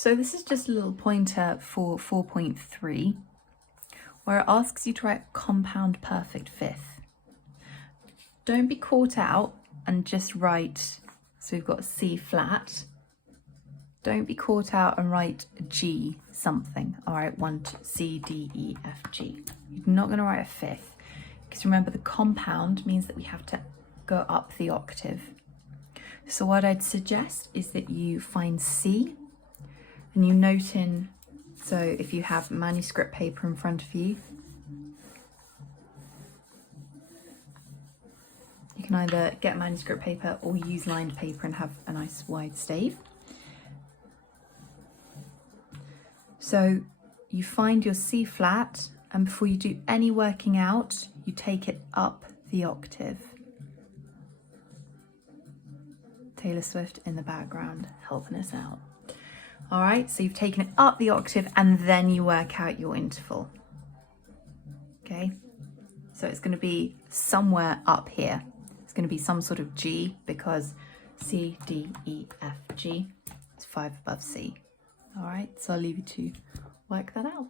So this is just a little pointer for 4.3, where it asks you to write compound perfect fifth. Don't be caught out and just write, so we've got C flat. Don't be caught out and write G something. All right, 1, 2, C, D, E, F, G. You're not going to write a fifth, because remember the compound means that we have to go up the octave. So what I'd suggest is that you find C and you note in, so if you have manuscript paper in front of you, you can either get manuscript paper or use lined paper and have a nice wide stave. So you find your C flat, and before you do any working out, you take it up the octave. Taylor Swift in the background helping us out. All right, so you've taken it up the octave and then you work out your interval. Okay, so it's going to be somewhere up here. It's going to be some sort of G, because C, D, E, F, G is 5 above C. All right, so I'll leave you to work that out.